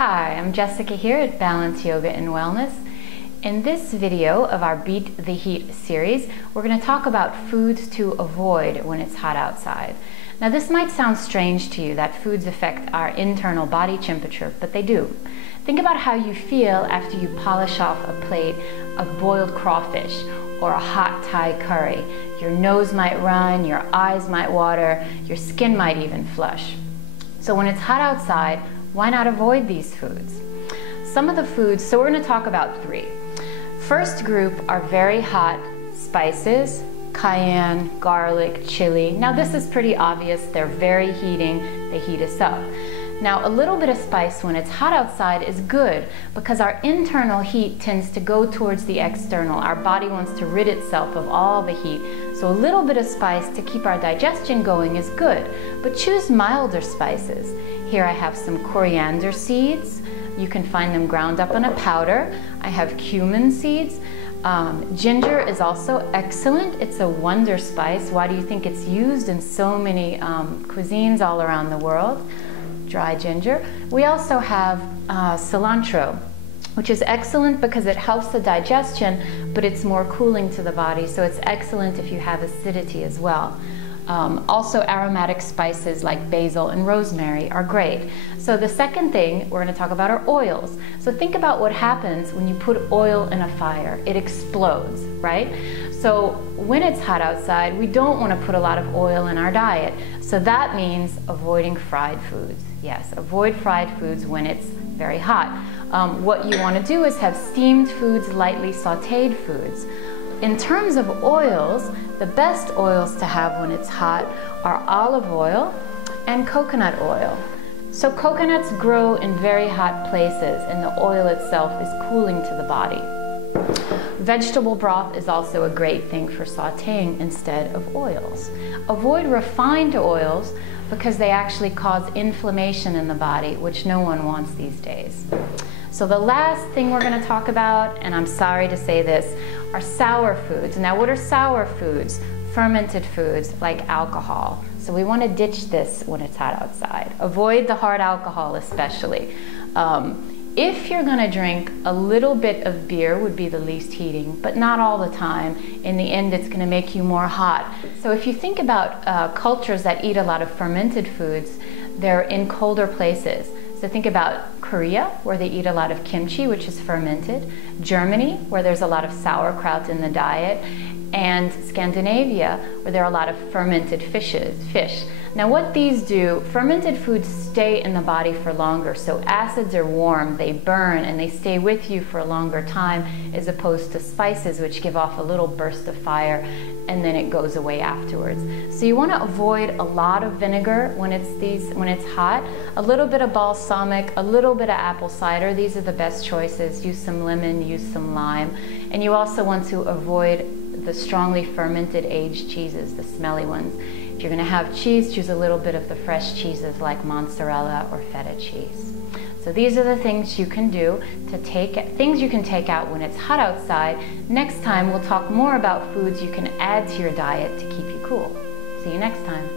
Hi, I'm Jessica here at Balance Yoga and Wellness. In this video of our Beat the Heat series, we're going to talk about foods to avoid when it's hot outside. Now this might sound strange to you that foods affect our internal body temperature, but they do. Think about how you feel after you polish off a plate of boiled crawfish or a hot Thai curry. Your nose might run, your eyes might water, your skin might even flush. So when it's hot outside, why not avoid these foods? Some of the foods, so we're going to talk about three. First group are very hot spices, cayenne, garlic, chili. Now this is pretty obvious, they're very heating, they heat us up. Now a little bit of spice when it's hot outside is good because our internal heat tends to go towards the external. Our body wants to rid itself of all the heat. So a little bit of spice to keep our digestion going is good, but choose milder spices. Here I have some coriander seeds. You can find them ground up in a powder. I have cumin seeds. Ginger is also excellent. It's a wonder spice. Why do you think it's used in so many cuisines all around the world? Dry ginger. We also have cilantro, which is excellent because it helps the digestion, but it's more cooling to the body, so it's excellent if you have acidity as well. Also aromatic spices like basil and rosemary are great. So the second thing we're going to talk about are oils. So think about what happens when you put oil in a fire. It explodes, right? So when it's hot outside, we don't want to put a lot of oil in our diet. So that means avoiding fried foods. Yes, avoid fried foods when it's very hot. What you want to do is have steamed foods, lightly sauteed foods. In terms of oils, the best oils to have when it's hot are olive oil and coconut oil. So coconuts grow in very hot places and the oil itself is cooling to the body. Vegetable broth is also a great thing for sauteing instead of oils. Avoid refined oils because they actually cause inflammation in the body, which no one wants these days. So the last thing we're going to talk about, and I'm sorry to say this, are sour foods. Now what are sour foods? Fermented foods like alcohol. So we want to ditch this when it's hot outside. Avoid the hard alcohol especially. If you're going to drink, a little bit of beer would be the least heating, but not all the time. In the end, it's going to make you more hot. So if you think about cultures that eat a lot of fermented foods, they're in colder places. So think about Korea, where they eat a lot of kimchi, which is fermented, Germany, where there's a lot of sauerkraut in the diet, and Scandinavia, where there are a lot of fermented fish. Now what these do, fermented foods stay in the body for longer, so acids are warm, they burn, and they stay with you for a longer time, as opposed to spices, which give off a little burst of fire, and then it goes away afterwards. So you want to avoid a lot of vinegar when it's hot, a little bit of balsamic, a little bit of apple cider. These are the best choices. Use some lemon, use some lime. And you also want to avoid the strongly fermented aged cheeses, the smelly ones. If you're going to have cheese, choose a little bit of the fresh cheeses like mozzarella or feta cheese. So these are the things you can do to things you can take out when it's hot outside. Next time we'll talk more about foods you can add to your diet to keep you cool. See you next time.